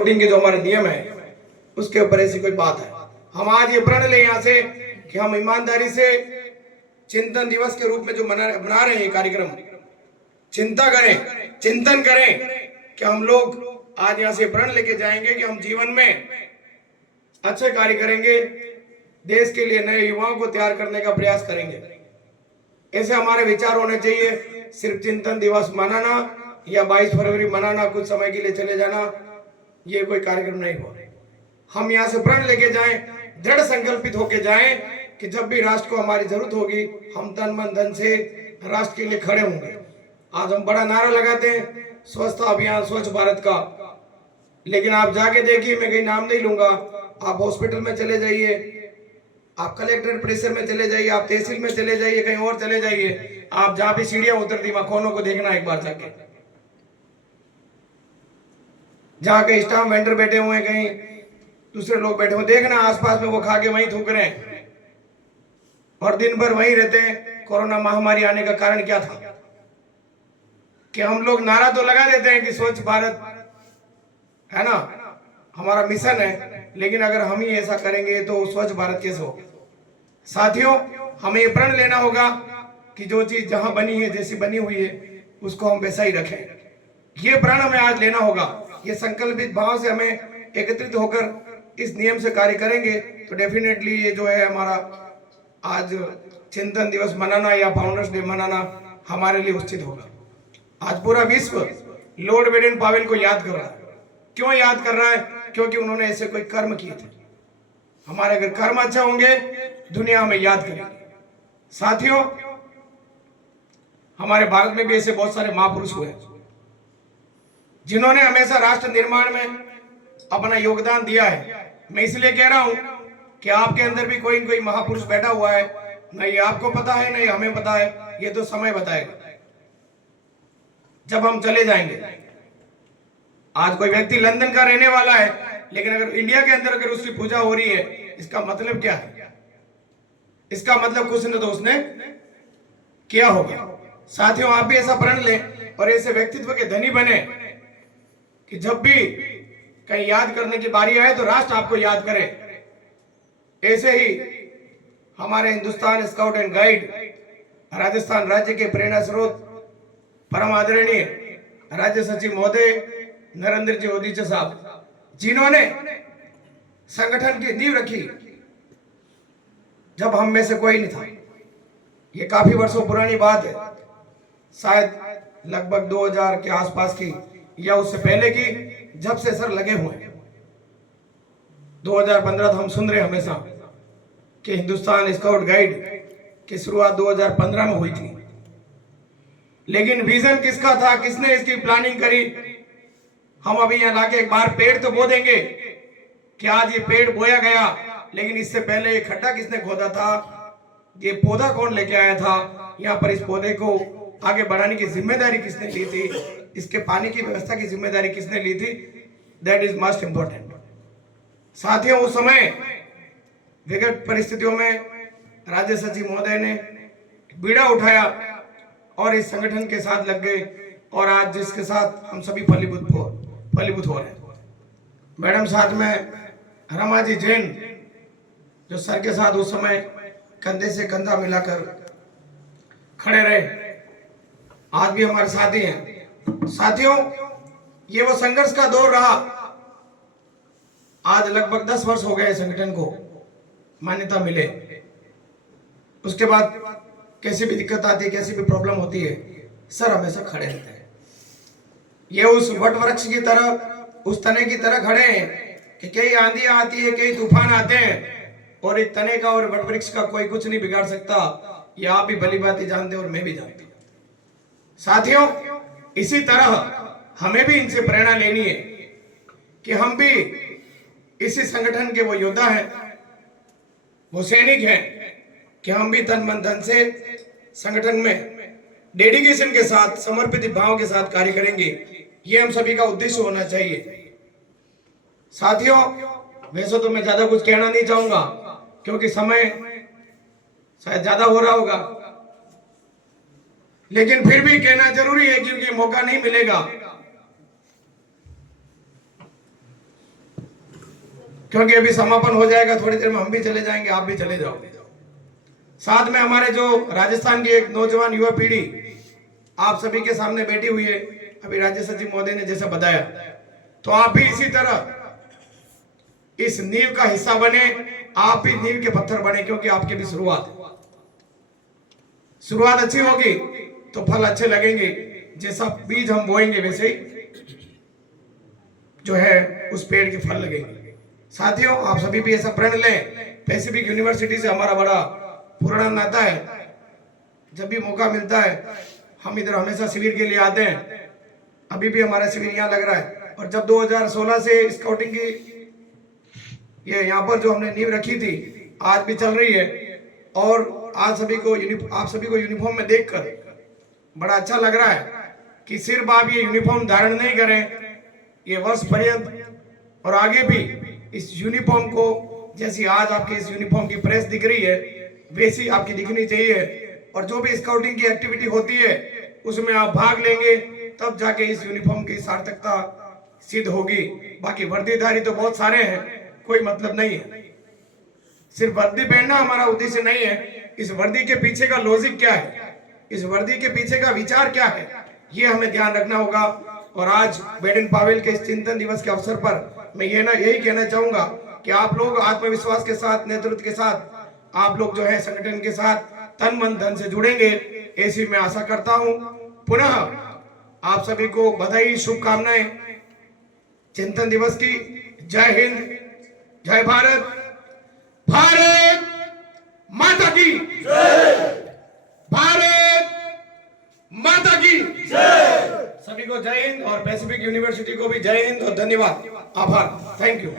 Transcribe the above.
Voting के जो हमारे नियम है उसके ऊपर ऐसी कोई बात है। हम आज ये प्रण ले यहाँ से कि हम ईमानदारी से चिंतन दिवस के रूप में जो बना रहे हैं ये कार्यक्रम, चिंता करें, चिंतन करें कि हम लोग आज यहाँ से प्रण लेके जाएंगे कि हम जीवन में अच्छे कार्य करेंगे, देश के लिए नए युवाओं को तैयार करने का प्रयास करेंगे। ऐसे हमारे विचार होने चाहिए। सिर्फ चिंतन दिवस मनाना या 22 फरवरी मनाना, कुछ समय के लिए चले जाना, ये कोई कार्यक्रम नहीं हो। हम यहाँ से प्रण लेके जाएं, दृढ़ संकल्पित होके जाएं कि जब भी राष्ट्र को हमारी जरूरत होगी हम तन मन धन से राष्ट्र के लिए खड़े होंगे। आज हम बड़ा नारा लगाते हैं स्वच्छता अभियान, स्वच्छ भारत का, लेकिन आप जाके देखिए, मैं कहीं नाम नहीं लूंगा, आप हॉस्पिटल में चले जाइए, आप कलेक्टर परिसर में चले जाइए, आप तहसील में चले जाइए, कहीं और चले जाइए, आप जहां भी सीढ़ियां उतरती मकानों को देखना एक बार जाके, जहां कहीं स्टाम्प वेंडर बैठे हुए हैं, कहीं दूसरे लोग बैठे हुए, देखना आसपास में वो खा के वहीं थूक रहे हैं और दिन भर वहीं रहते हैं। कोरोना महामारी आने का कारण क्या था कि हम लोग नारा तो लगा देते हैं कि स्वच्छ भारत है ना, हमारा मिशन है, लेकिन अगर हम ही ऐसा करेंगे तो स्वच्छ भारत कैसे होगा। साथियों, हमें ये प्रण लेना होगा कि जो चीज जहां बनी है, जैसी बनी हुई है, उसको हम वैसा ही रखें। ये प्रण हमें आज लेना होगा। ये संकल्पित भाव से हमें एकत्रित होकर इस नियम से कार्य करेंगे तो डेफिनेटली ये जो है हमारा आज चिंतन दिवस मनाना या फाउंडर्स डे मनाना हमारे लिए उचित होगा। आज पूरा विश्व लॉर्ड वेडन पावेल को याद कर रहा है। क्यों याद कर रहा है? क्योंकि उन्होंने ऐसे कोई कर्म किए थे। हमारे अगर कर्म अच्छा होंगे, दुनिया हमें याद करेगी। साथियों, हमारे भारत में भी ऐसे बहुत सारे महापुरुष हुए जिन्होंने हमेशा राष्ट्र निर्माण में अपना योगदान दिया है। मैं इसलिए कह रहा हूं कि आपके अंदर भी कोई न कोई महापुरुष बैठा हुआ है, नहीं आपको पता है नहीं हमें पता है, ये तो समय बताएगा जब हम चले जाएंगे। आज कोई व्यक्ति लंदन का रहने वाला है, लेकिन अगर इंडिया के अंदर अगर उसकी पूजा हो रही है, इसका मतलब क्या है? इसका मतलब कुछ न तो उसने किया होगा। साथियों, आप भी ऐसा प्रण लें और ऐसे व्यक्तित्व के धनी बने कि जब भी कहीं याद करने की बारी आए तो राष्ट्र आपको याद करे। ऐसे ही हमारे Hindustan scout and guide Rajasthan राज्य के प्रेरणा स्रोत परम आदरणीय राज्य सचिव महोदय नरेंद्र जी ओदीचा साहब, जिन्होंने संगठन की नींव रखी जब हम में से कोई नहीं था। ये काफी वर्षों पुरानी बात है, शायद लगभग 2000 के आसपास की या उससे पहले की, जब से सर लगे हुए हैं। 2015 हम सुन रहे हमेशा कि हिंदुस्तान स्काउट गाइड की शुरुआत 2015 में हुई थी, लेकिन विजन किसका था, किसने इसकी प्लानिंग करी? हम अभी यहाँ लाके एक बार पेड़ तो बो देंगे कि आज ये पेड़ बोया गया, लेकिन इससे पहले ये खड्डा किसने खोदा था, ये पौधा कौन लेके आया था, यहाँ पर इस पौधे को आगे बढ़ाने की जिम्मेदारी किसने ली थी, इसके पानी की व्यवस्था की जिम्मेदारी किसने ली थी? That is most important. साथियों, उस समय विकट परिस्थितियों में राज्य सचिव महोदय ने बीड़ा उठाया और इस संगठन के साथ लग गए, और आज जिसके साथ हम सभी फलीभूत हो रहे हैं। मैडम साथ में रमा जी जैन, जो सर के साथ उस समय कंधे से कंधा मिलाकर खड़े रहे, आज भी हमारे साथी हैं। साथियों, ये वो संघर्ष का दौर रहा। आज लगभग 10 वर्ष हो गए संगठन को मान्यता मिले। उसके बाद कैसी भी दिक्कत आती है, कैसी भी प्रॉब्लम होती है, सर हमेशा खड़े रहते हैं। ये उस वट वृक्ष की तरह, उस तने की तरह खड़े हैं कि कई आंधियां आती है, कई तूफान आते हैं, और एक तने का और वट वृक्ष का कोई कुछ नहीं बिगाड़ सकता। ये आप भी भली बात जानते और मैं भी जानती हूँ। साथियों, इसी तरह हमें भी इनसे प्रेरणा लेनी है कि हम भी इसी संगठन के वो योद्धा हैं, वो सैनिक हैं, कि हम भी तन मन धन से संगठन में डेडिकेशन के साथ, समर्पित भाव के साथ कार्य करेंगे। ये हम सभी का उद्देश्य होना चाहिए। साथियों, वैसे तो मैं ज्यादा कुछ कहना नहीं चाहूंगा क्योंकि समय शायद ज्यादा हो रहा होगा, लेकिन फिर भी कहना जरूरी है क्योंकि मौका नहीं मिलेगा। क्योंकि अभी समापन हो जाएगा, थोड़ी देर में हम भी चले जाएंगे, आप भी चले जाओगे। साथ में हमारे जो राजस्थान की एक नौजवान युवा पीढ़ी आप सभी के सामने बैठी हुई है, अभी राज्य सचिव महोदय ने जैसा बताया, तो आप भी इसी तरह इस नींव का हिस्सा बने, आप भी नींव के पत्थर बने, क्योंकि आपकी भी शुरुआत अच्छी होगी तो फल अच्छे लगेंगे। जैसा बीज हम बोएंगे वैसे ही जो है उस पेड़ के फल लगेंगे। साथियों, आप सभी भी ऐसा प्रण लें। पैसिफिक यूनिवर्सिटी से हमारा बड़ा पुराना नाता है, जब भी मौका मिलता है हम इधर हमेशा शिविर के लिए आते हैं। अभी भी हमारा शिविर यहाँ लग रहा है, और जब 2016 से स्काउटिंग की ये यहाँ पर जो हमने नींव रखी थी आज भी चल रही है, और आज आप सभी को यूनिफॉर्म में देखकर बड़ा अच्छा लग रहा है कि सिर्फ आप ये यूनिफॉर्म धारण नहीं करें, ये वर्ष पर्यंत और आगे भी इस यूनिफॉर्म को, जैसी आज आपकी इस यूनिफॉर्म की प्रेस दिख रही है वैसी आपकी दिखनी चाहिए। और जो भी स्काउटिंग की एक्टिविटी होती है उसमें आप भाग लेंगे, तब जाके इस यूनिफॉर्म की सार्थकता सिद्ध होगी। बाकी वर्दीधारी तो बहुत सारे हैं, कोई मतलब नहीं है। सिर्फ वर्दी पहनना हमारा उद्देश्य नहीं है, इस वर्दी के पीछे का लॉजिक क्या है, इस वर्दी के पीछे का विचार क्या है, ये हमें ध्यान रखना होगा। और आज बेडेन पावेल के इस चिंतन दिवस के अवसर पर मैं यही कहना चाहूंगा कि आप लोग आत्मविश्वास के साथ, नेतृत्व के साथ, आप लोग जो है संगठन के साथ तन मन धन से जुड़ेंगे, ऐसी मैं आशा करता हूं। पुनः आप सभी को बधाई, शुभकामनाएं चिंतन दिवस की। जय हिंद, जय भारत, भारत माता की जय, भारत माता की जय। सभी को जय हिंद, और पैसिफिक यूनिवर्सिटी को भी जय हिंद और धन्यवाद, आभार, थैंक यू।